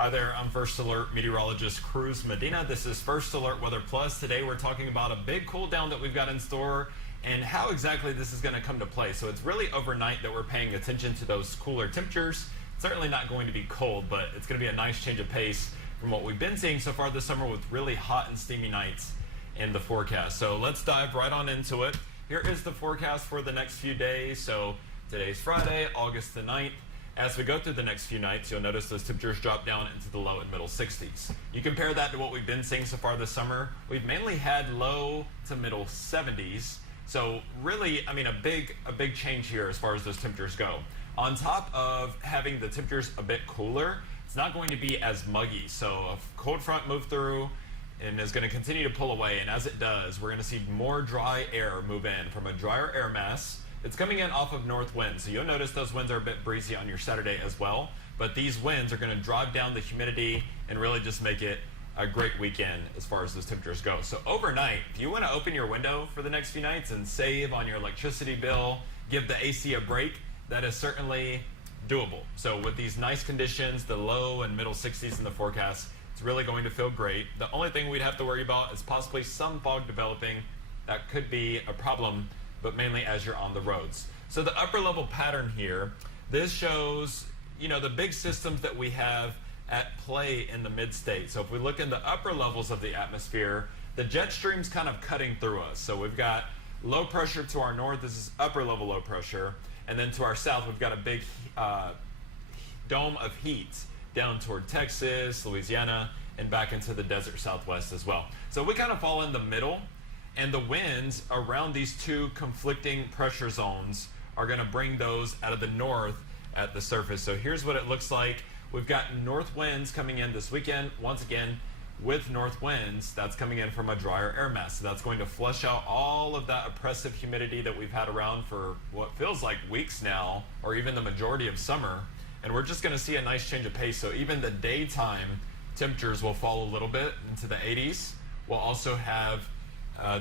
Hi there, I'm First Alert meteorologist Cruz Medina. This is First Alert Weather Plus. Today we're talking about a big cool down that we've got in store and how exactly this is going to come to play. So it's really overnight that we're paying attention to those cooler temperatures. It's certainly not going to be cold, but it's going to be a nice change of pace from what we've been seeing so far this summer with really hot and steamy nights in the forecast. So let's dive right on into it. Here is the forecast for the next few days. So today's Friday, August the 9th. As we go through the next few nights, you'll notice those temperatures drop down into the low and middle 60s. You compare that to what we've been seeing so far this summer. We've mainly had low to middle 70s. So really, I mean, a big change here as far as those temperatures go. On top of having the temperatures a bit cooler, it's not going to be as muggy. So a cold front moved through and is going to continue to pull away. And as it does, we're going to see more dry air move in from a drier air mass. It's coming in off of north winds, so you'll notice those winds are a bit breezy on your Saturday as well. But these winds are going to drive down the humidity and really just make it a great weekend as far as those temperatures go. So overnight, if you want to open your window for the next few nights and save on your electricity bill, give the AC a break, that is certainly doable. So with these nice conditions, the low and middle 60s in the forecast, it's really going to feel great. The only thing we'd have to worry about is possibly some fog developing. That could be a problem, but mainly as you're on the roads. So the upper level pattern here, this shows, you know, the big systems that we have at play in the mid-state. So if we look in the upper levels of the atmosphere, the jet stream's kind of cutting through us. So we've got low pressure to our north, this is upper level low pressure, and then to our south we've got a big dome of heat down toward Texas, Louisiana, and back into the desert southwest as well. So we kind of fall in the middle. And the winds around these two conflicting pressure zones are going to bring those out of the north at the surface. So here's what it looks like. We've got north winds coming in this weekend. Once again, with north winds, that's coming in from a drier air mass. So that's going to flush out all of that oppressive humidity that we've had around for what feels like weeks now, or even the majority of summer. And we're just going to see a nice change of pace. So even the daytime temperatures will fall a little bit into the 80s. We'll also have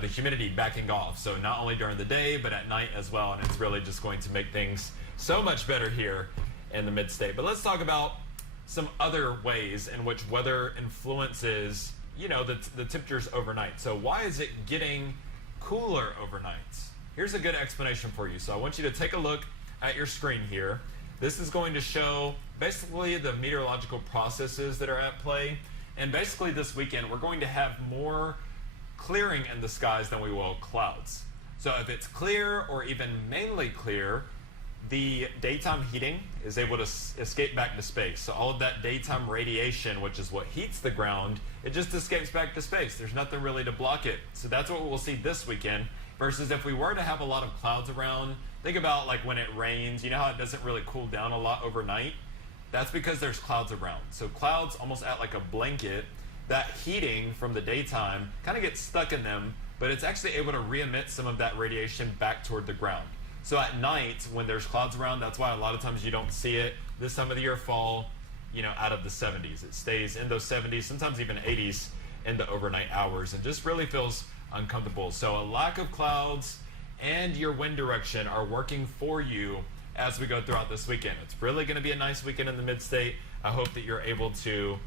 the humidity backing off, so not only during the day but at night as well, and it's really just going to make things so much better here in the mid-state. But let's talk about some other ways in which weather influences, you know, the temperatures overnight. So why is it getting cooler overnight? Here's a good explanation for you. So I want you to take a look at your screen here. This is going to show basically the meteorological processes that are at play, and basically this weekend we're going to have more clearing in the skies than we will clouds. So if it's clear or even mainly clear, the daytime heating is able to escape back to space. So all of that daytime radiation, which is what heats the ground, it just escapes back to space. There's nothing really to block it. So that's what we'll see this weekend, versus if we were to have a lot of clouds around. Think about like when it rains, you know how it doesn't really cool down a lot overnight? That's because there's clouds around. So clouds almost act like a blanket. That heating from the daytime kind of gets stuck in them, but it's actually able to re-emit some of that radiation back toward the ground. So at night, when there's clouds around, that's why a lot of times you don't see it. This time of the year fall, you know, out of the 70s. It stays in those 70s, sometimes even 80s in the overnight hours, and just really feels uncomfortable. So a lack of clouds and your wind direction are working for you as we go throughout this weekend. It's really going to be a nice weekend in the mid-state. I hope that you're able to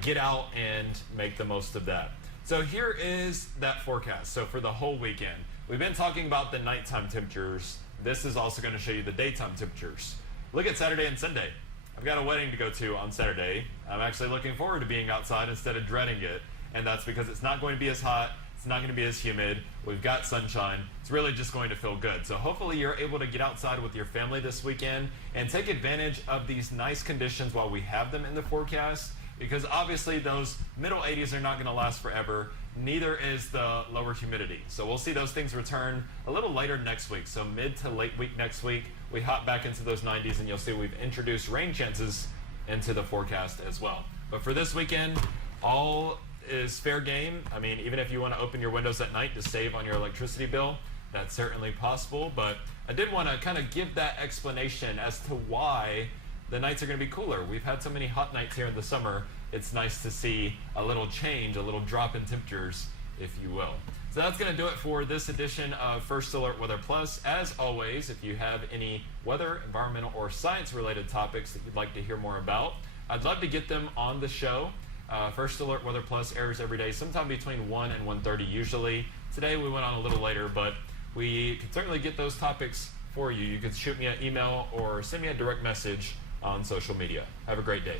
get out and make the most of that. So here is that forecast. So for the whole weekend, we've been talking about the nighttime temperatures. This is also going to show you the daytime temperatures. Look at Saturday and Sunday. I've got a wedding to go to on Saturday. I'm actually looking forward to being outside instead of dreading it. And that's because it's not going to be as hot. It's not going to be as humid. We've got sunshine. It's really just going to feel good. So hopefully you're able to get outside with your family this weekend and take advantage of these nice conditions while we have them in the forecast. Because obviously those middle 80s are not going to last forever. Neither is the lower humidity. So we'll see those things return a little later next week. So mid to late week next week, we hop back into those 90s, and you'll see we've introduced rain chances into the forecast as well. But for this weekend, all is fair game. I mean, even if you want to open your windows at night to save on your electricity bill, that's certainly possible. But I did want to kind of give that explanation as to why the nights are going to be cooler. We've had so many hot nights here in the summer. It's nice to see a little change, a little drop in temperatures if you will. So that's going to do it for this edition of First Alert Weather Plus. As always, if you have any weather, environmental, or science-related topics that you'd like to hear more about, I'd love to get them on the show. First Alert Weather Plus airs every day, sometime between 1 and 1:30 usually. Today we went on a little later, but we can certainly get those topics for you. You can shoot me an email or send me a direct message on social media. Have a great day.